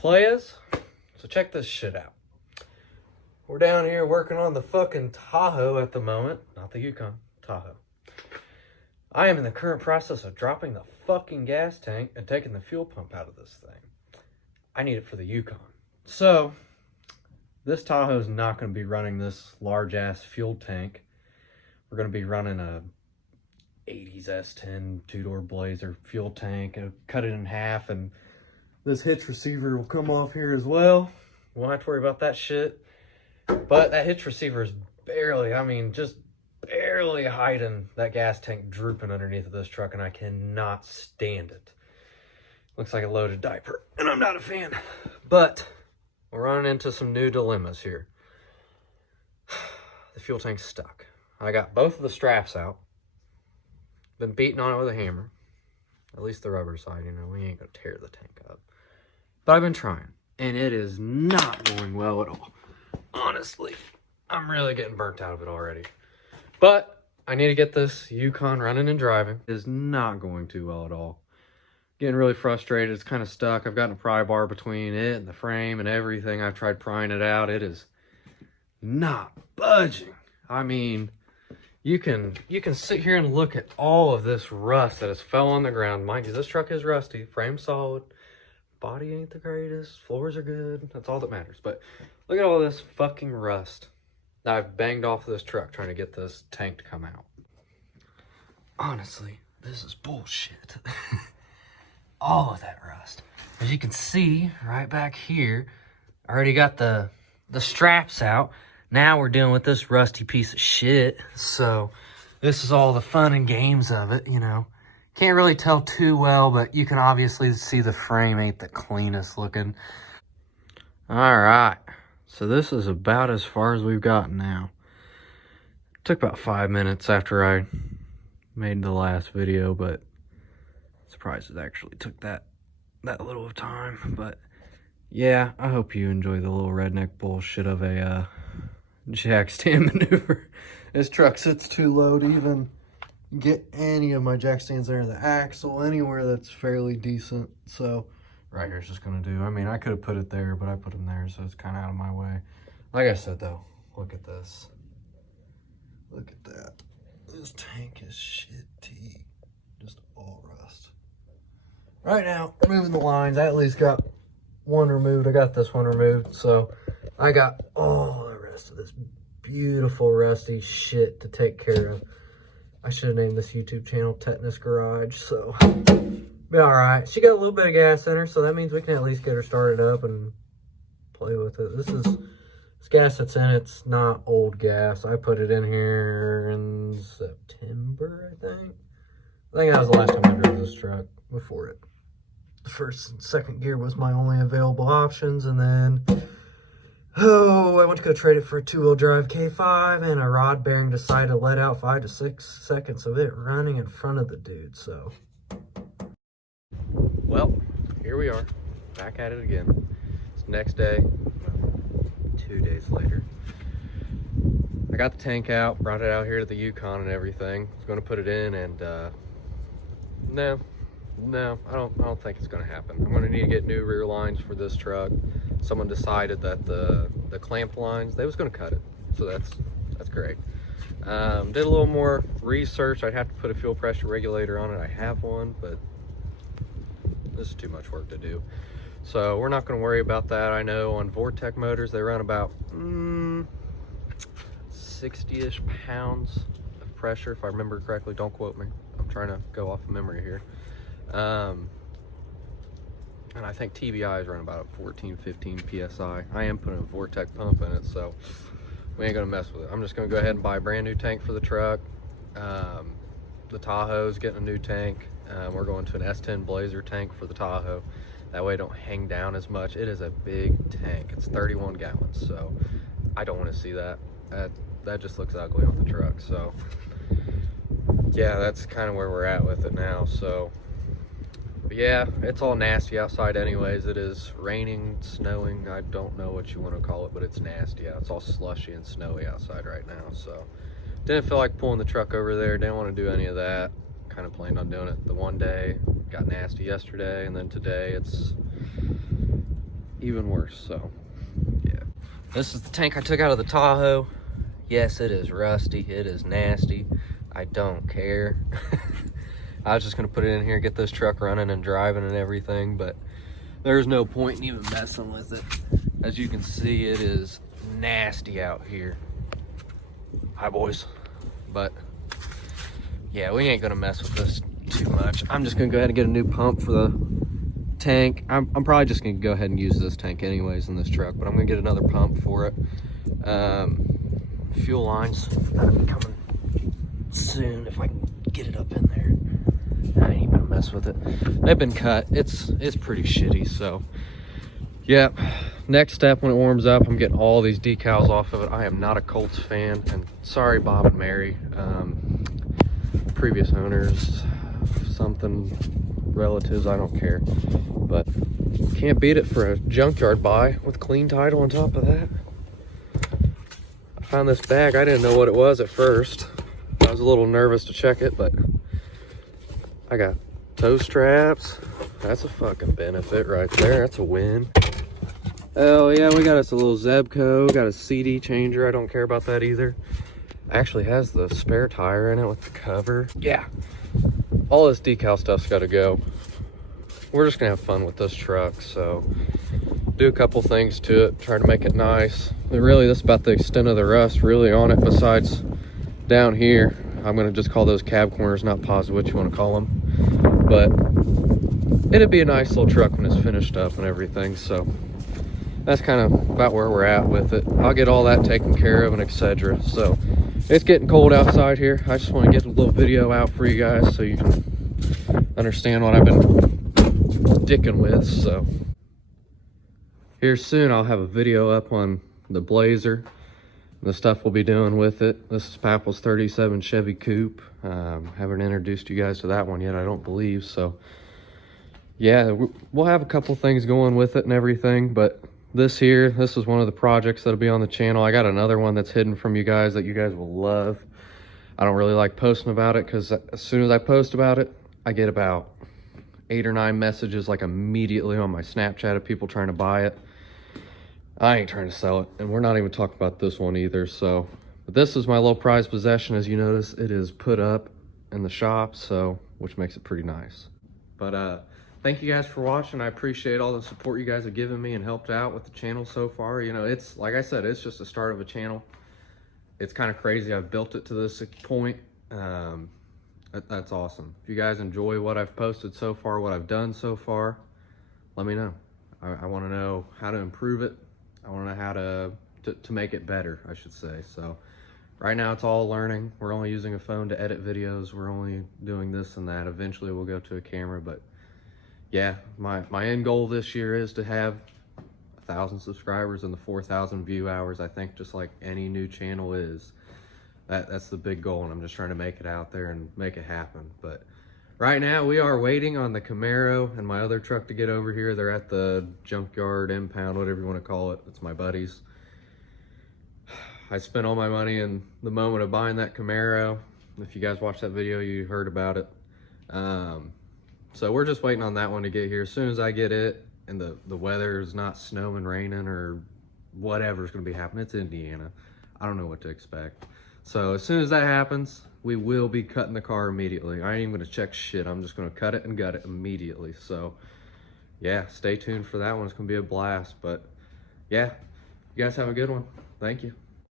Players, so check this shit out. We're down here working on the fucking Tahoe at the moment. Not the Yukon, Tahoe. I am in the current process of dropping the fucking gas tank and taking the fuel pump out of this thing. I need it for the Yukon. So, this Tahoe is not going to be running this large-ass fuel tank. We're going to be running a 80s S10 two-door Blazer fuel tank. I'll cut it in half, and this hitch receiver will come off here as well. Won't have to worry about that shit. But that hitch receiver is barely, just barely hiding that gas tank drooping underneath of this truck, and I cannot stand it. Looks like a loaded diaper, and I'm not a fan. But we're running into some new dilemmas here. The fuel tank's stuck. I got both of the straps out. Been beating on it with a hammer. At least the rubber side, we ain't gonna tear the tank up. But I've been trying, and it is not going well at all. Honestly, I'm really getting burnt out of it already. But I need to get this Yukon running and driving. It is not going too well at all. Getting really frustrated. It's kind of stuck. I've gotten a pry bar between it and the frame and everything. I've tried prying it out. It is not budging. You can sit here and look at all of this rust that has fell on the ground. Mind you, this truck is rusty. Frame solid. Body ain't the greatest. Floors are good. That's all that matters. But look at all this fucking rust that I've banged off this truck trying to get this tank to come out. Honestly, this is bullshit. All of that rust. As you can see, right back here, I already got the straps out. Now we're dealing with this rusty piece of shit. So this is all the fun and games of it, Can't really tell too well, but you can obviously see the frame ain't the cleanest looking. All right. So this is about as far as we've gotten now. It took about 5 minutes after I made the last video, but surprised it actually took that little of time. But yeah, I hope you enjoy the little redneck bullshit of a jack stand maneuver. This truck sits too low to even get any of my jack stands there, the axle, anywhere that's fairly decent. So right here is just gonna do. I could have put it there, but I put them there, so it's kind of out of my way. Like I said though, look at this. Look at that. This tank is shitty. Just all rust. Right now, removing the lines. I at least got one removed. I got this one removed, so I got all the rest of this beautiful rusty shit to take care of. I should have named this YouTube channel Tetanus Garage, so be all right. She got a little bit of gas in her, so that means we can at least get her started up and play with it. This gas that's in it's not old gas. I put it in here in September, I think. I think that was the last time I drove this truck before it. The first and second gear was my only available options, and then I went to go trade it for a two-wheel drive K5, and a rod bearing decided to let out 5 to 6 seconds of it running in front of the dude, so. Well, here we are, back at it again. It's the next day, 2 days later. I got the tank out, brought it out here to the Yukon and everything. I was gonna put it in, and no, I don't think it's gonna happen. I'm gonna need to get new rear lines for this truck. Someone decided that the clamp lines, they was gonna cut it, so that's great. Did a little more research. I'd have to put a fuel pressure regulator on it. I have one, but this is too much work to do, so we're not gonna worry about that. I know on Vortec motors they run about 60-ish pounds of pressure, if I remember correctly. Don't quote me, I'm trying to go off of memory here. And I think TBIs run about 14, 15 PSI. I am putting a Vortec pump in it, so we ain't gonna mess with it. I'm just gonna go ahead and buy a brand new tank for the truck. The Tahoe's getting a new tank. We're going to an S10 Blazer tank for the Tahoe. That way it don't hang down as much. It is a big tank. It's 31 gallons, so I don't want to see that. That just looks ugly on the truck. So yeah, that's kind of where we're at with it now. So but yeah, it's all nasty outside anyways. It is raining, snowing. I don't know what you want to call it, but it's nasty out. It's all slushy and snowy outside right now. So didn't feel like pulling the truck over there. Didn't want to do any of that. Kind of planned on doing it the one day. Got nasty yesterday, and then today it's even worse. So yeah, this is the tank I took out of the Tahoe. Yes, it is rusty, it is nasty. I don't care. I was just gonna put it in here, get this truck running and driving and everything, but there's no point in even messing with it. As you can see, it is nasty out here. Hi, boys. But yeah, we ain't gonna mess with this too much. I'm just gonna go ahead and get a new pump for the tank. I'm probably just gonna go ahead and use this tank anyways in this truck, but I'm gonna get another pump for it. Fuel lines gotta be coming soon if I can get it up in there. I ain't even gonna mess with it. They've been cut. It's pretty shitty, so yeah. Next step, when it warms up, I'm getting all these decals off of it. I am not a Colts fan, and sorry Bob and Mary, previous owners, something, relatives, I don't care, but can't beat it for a junkyard buy with clean title on top of that. I found this bag. I didn't know what it was at first. I was a little nervous to check it, but I got toe straps. That's a fucking benefit right there. That's a win. Oh yeah, we got us a little Zebco, got a CD changer. I don't care about that either. Actually has the spare tire in it with the cover. Yeah, all this decal stuff's got to go. We're just gonna have fun with this truck, so do a couple things to it, try to make it nice. But really, that's about the extent of the rust really on it, besides down here. I'm gonna just call those cab corners, not positive what you want to call them, but it'd be a nice little truck when it's finished up and everything. So that's kind of about where we're at with it. I'll get all that taken care of and etc. So it's getting cold outside here. I just want to get a little video out for you guys so you can understand what I've been dicking with. So here soon I'll have a video up on the Blazer, the stuff we'll be doing with it. This is Papple's 37 Chevy Coupe. Haven't introduced you guys to that one yet, I don't believe. So yeah, we'll have a couple things going with it and everything, but this is one of the projects that'll be on the channel. I got another one that's hidden from you guys that you guys will love. I don't really like posting about it because as soon as I post about it, I get about 8 or 9 messages like immediately on my Snapchat of people trying to buy it. I ain't trying to sell it, and we're not even talking about this one either. So, but this is my little prized possession. As you notice, it is put up in the shop, so which makes it pretty nice. But thank you guys for watching. I appreciate all the support you guys have given me and helped out with the channel so far. You know, it's like I said, it's just the start of a channel. It's kind of crazy I've built it to this point. That's awesome. If you guys enjoy what I've posted so far, what I've done so far, let me know. I want to know how to improve it. I want to know how to make it better, I should say. So right now it's all learning. We're only using a phone to edit videos. We're only doing this and that. Eventually we'll go to a camera, but yeah, my end goal this year is to have 1,000 subscribers and the 4,000 view hours. I think just like any new channel is. That's the big goal, and I'm just trying to make it out there and make it happen. But right now we are waiting on the Camaro and my other truck to get over here. They're at the junkyard, impound, whatever you want to call it. It's my buddy's. I spent all my money in the moment of buying that Camaro. If you guys watched that video, you heard about it. So we're just waiting on that one to get here. As soon as I get it and the weather is not snowing, raining, or whatever's going to be happening, it's Indiana. I don't know what to expect. So as soon as that happens, we will be cutting the car immediately. I ain't even going to check shit. I'm just going to cut it and gut it immediately. So yeah, stay tuned for that one. It's going to be a blast. But yeah, you guys have a good one. Thank you.